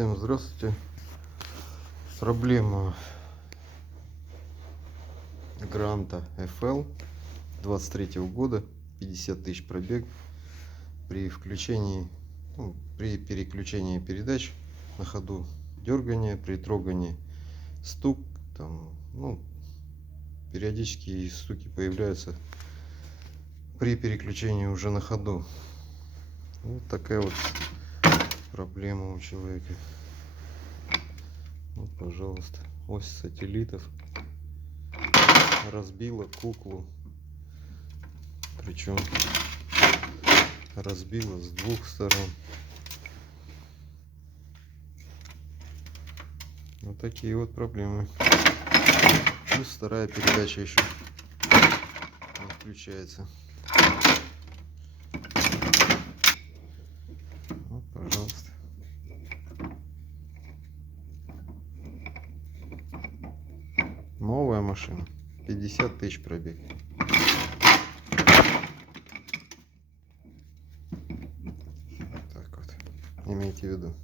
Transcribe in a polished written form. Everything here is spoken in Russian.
Всем здравствуйте. Проблема Гранта FL 23 года, 50 тысяч пробег. При включении, при переключении передач на ходу дергание, при трогании стук, периодически стуки появляются при переключении уже на ходу. Вот такая вот проблема у человека. Вот, пожалуйста, ось сателлитов разбила куклу, причем разбила с двух сторон. Вот такие вот проблемы. Плюс вторая передача еще не включается. Вот, пожалуйста. Новая машина, 50 тысяч пробег. Так вот, имейте в виду.